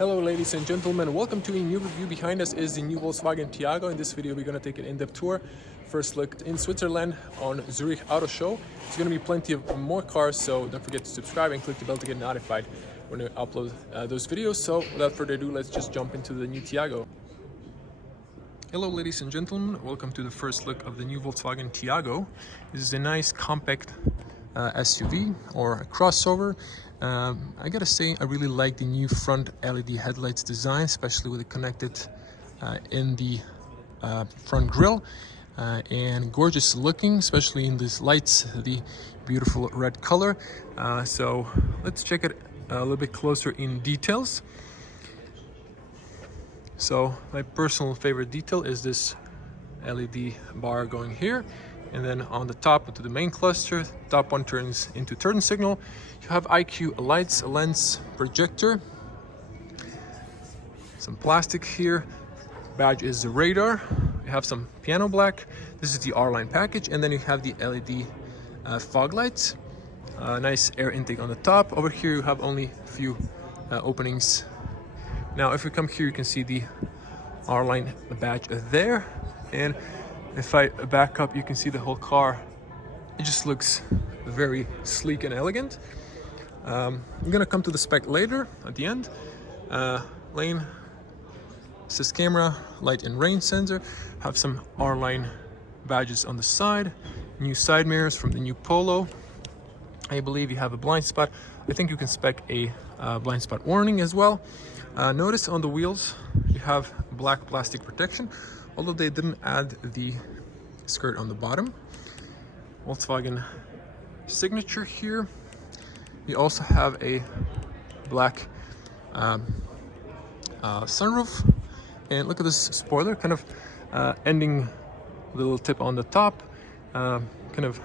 Hello ladies and gentlemen, welcome to a new review. Behind us is the new Volkswagen Taigo. In this video we're going to take an in-depth tour. First look in Switzerland on Zurich Auto Show. There's going to be plenty of more cars, so don't forget to subscribe and click the bell to get notified when I upload those videos. So without further ado, let's just jump into the new Taigo. Hello ladies and gentlemen, welcome to the first look of the new Volkswagen Taigo. This is a nice compact SUV or a crossover. I gotta say, I really like the new front LED headlights design, especially with it connected in the front grille, and gorgeous looking, especially in these lights, the beautiful red color. So let's check it a little bit closer in details. So my personal favorite detail is this LED bar going here, and then on the top into the main cluster, top one turns into turn signal. You have IQ lights, a lens projector, some plastic here. Badge is the radar. You have some piano black. This is the R-Line package, and then you have the LED fog lights. Nice air intake on the top. Over here you have only a few openings. Now if we come here, you can see the R-Line badge there, and if I back up, you can see the whole car. It just looks very sleek and elegant. I'm gonna come to the spec later at the end. Lane assist camera, light and rain sensor. Have some R-Line badges on the side. New side mirrors from the new Polo. I believe you have a blind spot. I think you can spec a blind spot warning as well. Notice on the wheels you have black plastic protection, although they didn't add the skirt on the bottom. Volkswagen signature here. You also have a black sunroof, and look at this spoiler, kind of ending little tip on the top, kind of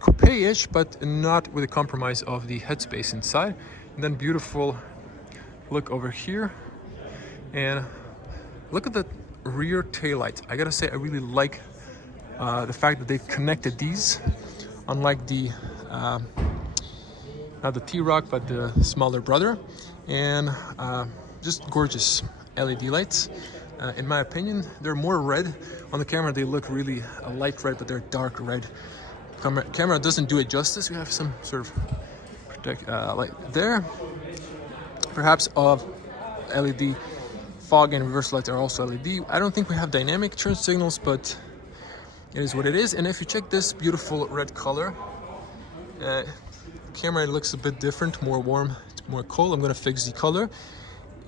coupe-ish, but not with a compromise of the headspace inside. And then beautiful look over here, and look at the rear taillights. I gotta say, I really like the fact that they've connected these, unlike the not the T-Roc but the smaller brother, and just gorgeous LED lights. In my opinion, they're more red. On the camera they look really a light red, but they're dark red. Camera doesn't do it justice. We have some sort of light there, perhaps of LED fog and reverse lights are also LED. I don't think we have dynamic turn signals, but it is what it is. And if you check this beautiful red color, camera looks a bit different, more warm, more cold. I'm gonna fix the color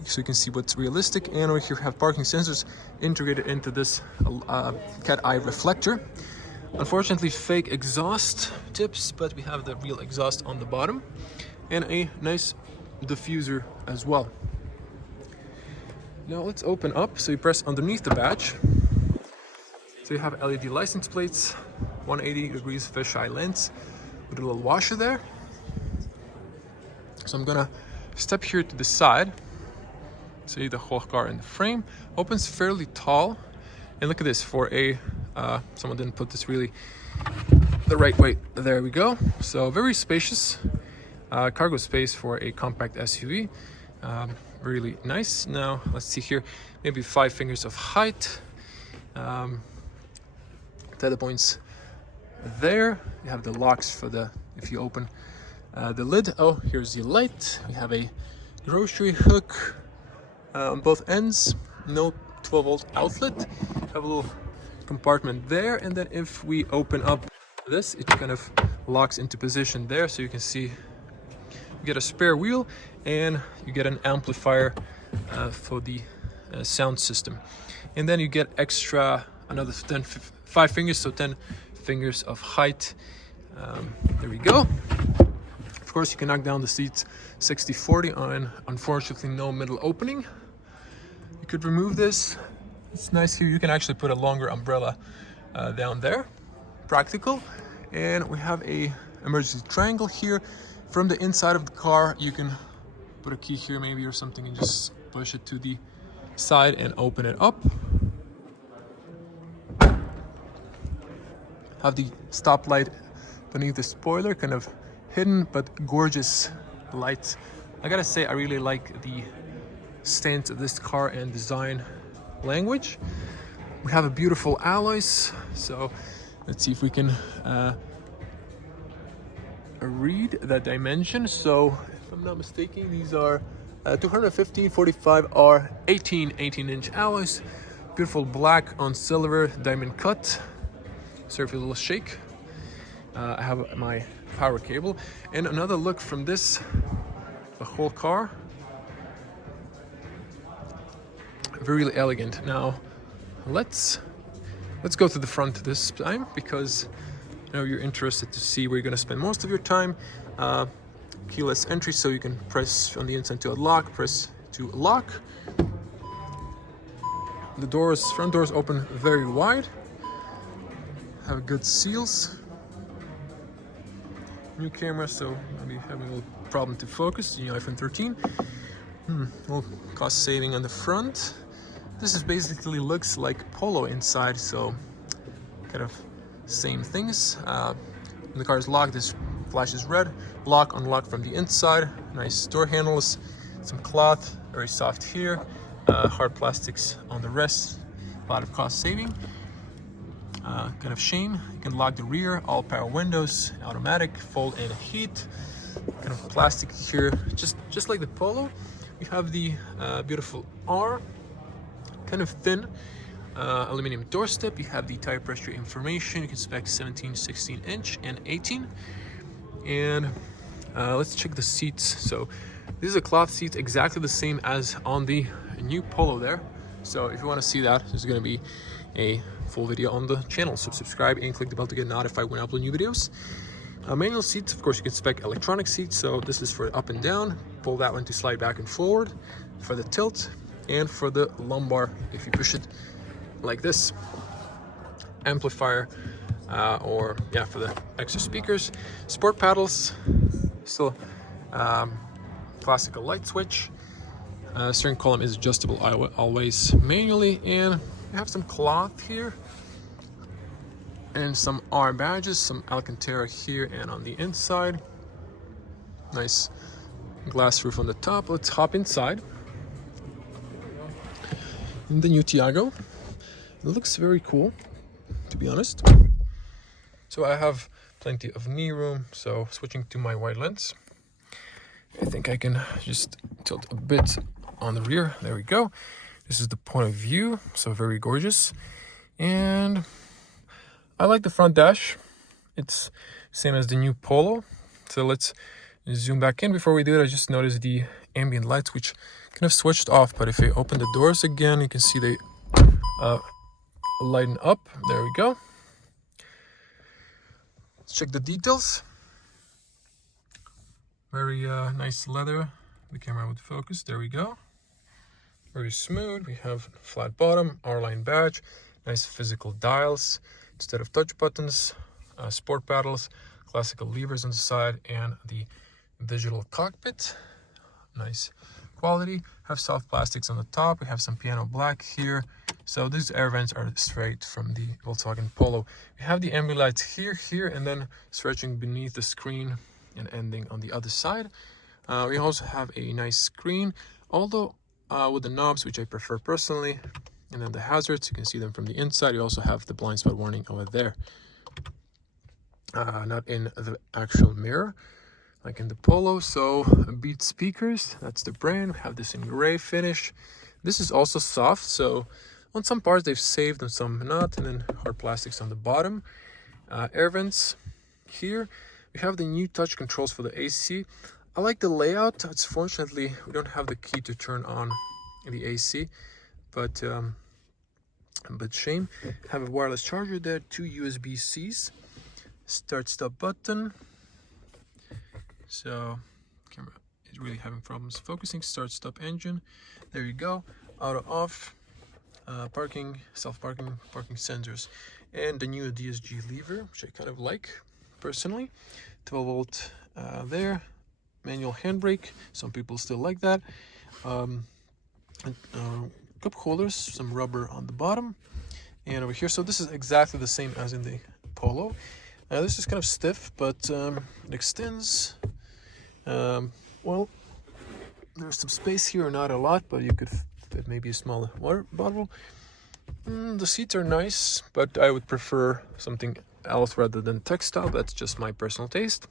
so you can see what's realistic. And over here we have parking sensors integrated into this cat eye reflector. Unfortunately, fake exhaust tips, but we have the real exhaust on the bottom, and a nice diffuser as well. Now let's open up. So you press underneath the badge. So you have LED license plates, 180 degrees fisheye lens with a little washer there. So I'm gonna step here to the side. See the whole car in the frame. Opens fairly tall, and look at this. For a someone didn't put this really the right way. There we go. So very spacious cargo space for a compact SUV. Really nice. Now let's see here, maybe 5 fingers of height. Tether points there. You have the locks for the, if you open the lid. Oh, here's the light. We have a grocery hook on both ends. No 12-volt outlet. Have a little compartment there, and then if we open up this, it kind of locks into position there, so you can see you get a spare wheel, and you get an amplifier for the sound system. And then you get extra another 5 fingers, so 10 fingers of height. There we go. Of course, you can knock down the seats 60-40 on, unfortunately, no middle opening. You could remove this. It's nice here. You can actually put a longer umbrella down there. Practical. And we have a emergency triangle here. From the inside of the car, you can put a key here maybe or something and just push it to the side and open it up. Have the stoplight beneath the spoiler, kind of hidden but gorgeous lights I gotta say, I really like the stance of this car and design language. We have a beautiful alloys, so let's see if we can read that dimension. So if I'm not mistaken, these are 215 45 R 18-inch alloys. Beautiful black on silver diamond cut. Sorry for a little shake. I have my power cable, and another look from this, the whole car, really elegant. Now let's go to the front this time, because I know you're interested to see where you're going to spend most of your time. Keyless entry, so you can press on the inside to unlock, press to lock. The doors, front doors open very wide, have good seals. New camera, so maybe having a little problem to focus. The new iPhone 13. Little cost saving on the front. This is basically looks like Polo inside, so kind of same things. When the car is locked, this flashes red. Lock, unlock from the inside. Nice door handles. Some cloth, very soft here. Hard plastics on the rest. A lot of cost saving. Kind of shame. You can lock the rear, all power windows, automatic, fold and heat. Kind of plastic here, just like the Polo. You have the beautiful R, kind of thin aluminum doorstep. You have the tire pressure information. You can spec 17, 16 inch and 18. And let's check the seats. So these are cloth seats, exactly the same as on the new Polo there. So if you want to see that, there's going to be a full video on the channel, so subscribe and click the bell to get notified when I upload new videos. Manual seats, of course, you can spec electronic seats, so this is for up and down. Pull that one to slide back and forward, for the tilt, and for the lumbar if you push it like this. Amplifier, or yeah, for the extra speakers. Sport paddles, still classical light switch. Steering column is adjustable always manually, and we have some cloth here and some R badges, some Alcantara here and on the inside. Nice glass roof on the top. Let's hop inside. In the new Taigo, it looks very cool, to be honest. So I have plenty of knee room, so switching to my wide lens, I think I can just tilt a bit on the rear. There we go. This is the point of view, so very gorgeous. And I like the front dash. It's same as the new Polo. So let's zoom back in. Before we do it, I just noticed the ambient lights, which kind of switched off. But if I open the doors again, you can see they lighten up. There we go. Let's check the details. Very nice leather. The camera would focus. There we go. Very smooth. We have flat bottom, R-Line badge, nice physical dials instead of touch buttons, sport paddles, classical levers on the side, and the digital cockpit. Nice quality. Have soft plastics on the top. We have some piano black here. So these air vents are straight from the Volkswagen Polo. We have the ambient lights here, and then stretching beneath the screen and ending on the other side. We also have a nice screen, although with the knobs, which I prefer personally. And then the hazards, you can see them from the inside. You also have the blind spot warning over there. Not in the actual mirror, like in the Polo. So Beat speakers, that's the brand. We have this in gray finish. This is also soft, so on some parts they've saved, on some not. And then hard plastics on the bottom. Air vents here. We have the new touch controls for the AC. I like the layout. It's fortunately we don't have the key to turn on the AC, but shame. Have a wireless charger there, 2 USB-Cs, start stop button. So camera is really having problems focusing. Start stop engine. There you go. Auto off. Parking, self-parking, parking sensors, and the new DSG lever, which I kind of like personally. 12 volt there. Manual handbrake, some people still like that. Cup holders, some rubber on the bottom, and over here, so this is exactly the same as in the Polo. This is kind of stiff, but it extends. Well, There's some space here, not a lot, but you could fit maybe a small water bottle. The seats are nice, but I would prefer something else rather than textile. That's just my personal taste.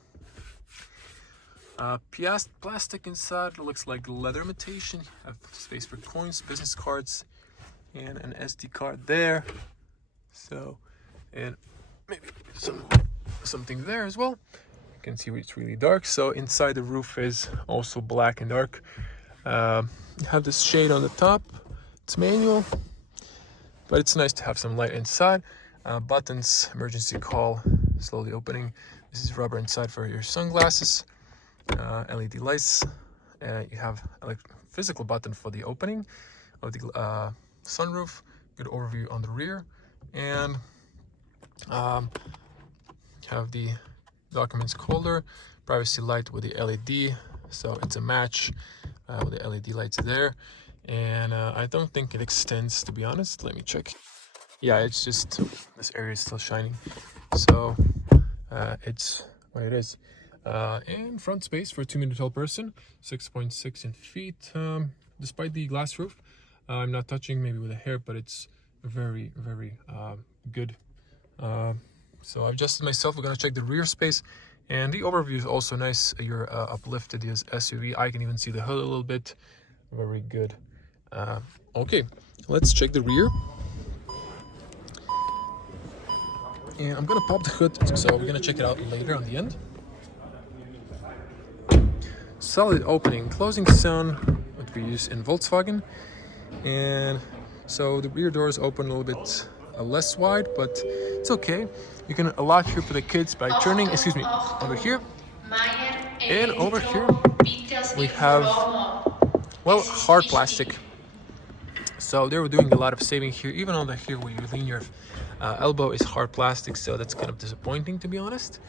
Plastic inside, looks like leather imitation. Have space for coins, business cards, and an SD card there. So, and maybe something there as well. You can see it's really dark. So inside the roof is also black and dark. You have this shade on the top. It's manual, but it's nice to have some light inside. Buttons, emergency call, slowly opening. This is rubber inside for your sunglasses. LED lights. You have a physical button for the opening of the sunroof. Good overview on the rear, and have the documents holder, privacy light with the LED, so it's a match with the LED lights there. And I don't think it extends, to be honest. Let me check. Yeah, it's just this area is still shining, so it's what it is. And front space for a 2 meter tall person, 6.6 in feet. Despite the glass roof, I'm not touching maybe with a hair, but it's very good. So I've adjusted myself. We're gonna check the rear space, and the overview is also nice. You're uplifted as SUV. I can even see the hood a little bit. Very good. Okay, let's check the rear. And I'm gonna pop the hood, so we're gonna check it out later on the end. Solid opening, closing sound, what we use in Volkswagen. And so the rear doors open a little bit less wide, but it's okay. You can unlock here for the kids by turning, over here. And over here we have, well, hard plastic. So they were doing a lot of saving here. Even on the here where you lean your elbow is hard plastic, so that's kind of disappointing, to be honest.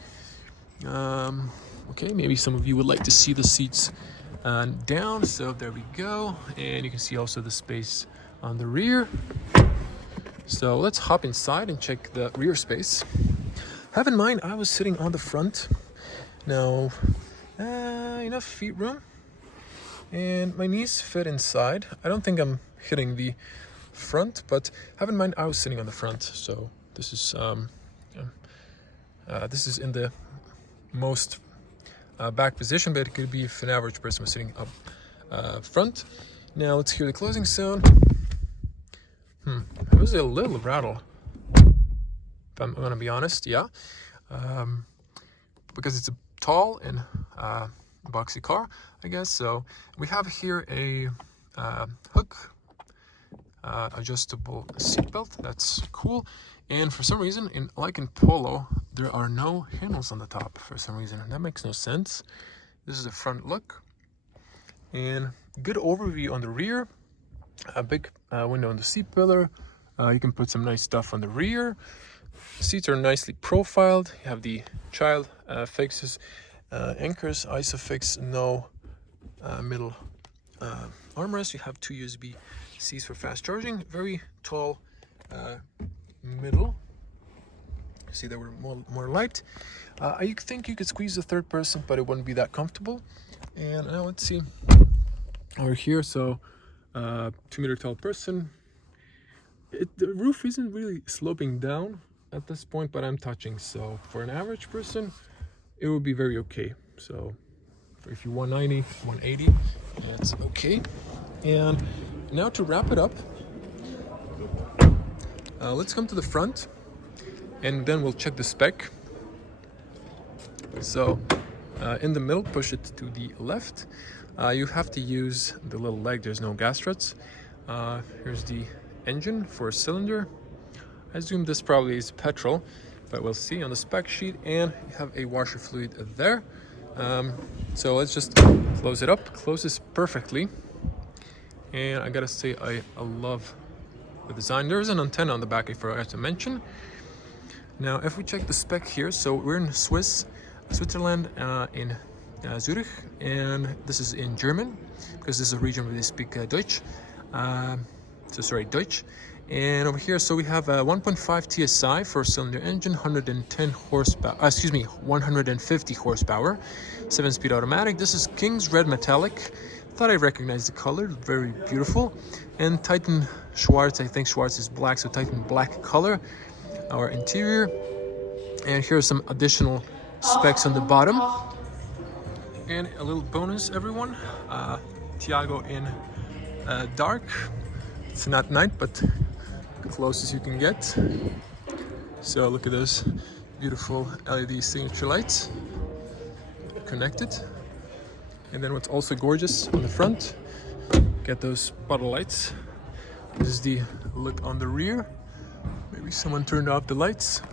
Okay, maybe some of you would like to see the seats down, so there we go. And you can see also the space on the rear. So let's hop inside and check the rear space. Have in mind, I was sitting on the front. Now, enough feet room, and my knees fit inside. I don't think I'm hitting the front, but have in mind, I was sitting on the front. So this is in the most back position, but it could be if an average person was sitting up front. Now let's hear the closing sound. It was a little rattle, if I'm gonna be honest. Yeah, because it's a tall and boxy car, I guess. So we have here a hook, adjustable seatbelt. That's cool. And for some reason, like in Polo, there are no handles on the top for some reason. That makes no sense. This is the front look. And good overview on the rear. A big window on the seat pillar. You can put some nice stuff on the rear. Seats are nicely profiled. You have the child fixes, anchors, ISOFIX, no middle armrest. You have 2 USB-Cs for fast charging. Very tall middle. See, they were more light. I think you could squeeze the third person, but it wouldn't be that comfortable. And now let's see over here. So 2 meter tall person. The roof isn't really sloping down at this point, but I'm touching. So for an average person, it would be very okay. So if you're 190, 180, that's okay. And now to wrap it up, let's come to the front, and then we'll check the spec. So in the middle, push it to the left. You have to use the little leg. There's no gas struts. Here's the engine for a cylinder. I assume this probably is petrol, but we'll see on the spec sheet. And you have a washer fluid there. So let's just close it up. Closes perfectly. And I gotta say, I love the design. There's an antenna on the back I forgot to mention. Now, if we check the spec here, so we're in Switzerland, in Zurich, and this is in German because this is a region where they speak Deutsch. Deutsch. And over here, so we have a 1.5 TSI 4-cylinder engine, 110 horsepower. 150 horsepower, 7-speed automatic. This is King's Red Metallic, thought I recognized the color, very beautiful. And Titan Schwarz, I think Schwarz is black, so Titan black color. Our interior. And here are some additional specs on the bottom. And a little bonus, everyone. Taigo in dark. It's not night, but close as you can get. So look at those beautiful LED signature lights connected. And then what's also gorgeous on the front, get those spotlight lights. This is the look on the rear. Maybe someone turned off the lights.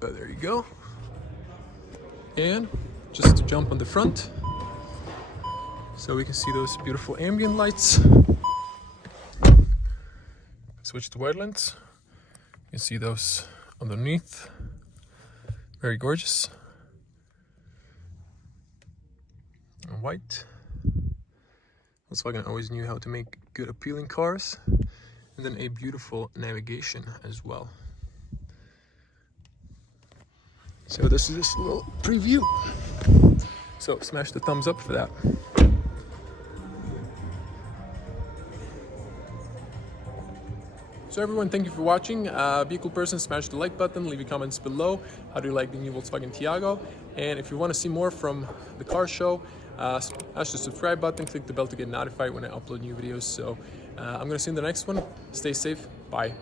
But there you go. And just to jump on the front, so we can see those beautiful ambient lights. Switch to wide lens. You can see those underneath. Very gorgeous. And white. Volkswagen always knew how to make good appealing cars. And then a beautiful navigation as well. So this is just a little preview. So smash the thumbs up for that. So everyone, thank you for watching. Be a cool person, smash the like button, leave your comments below. How do you like the new Volkswagen Taigo? And if you want to see more from the car show, smash the subscribe button, click the bell to get notified when I upload new videos. So I'm going to see you in the next one. Stay safe. Bye.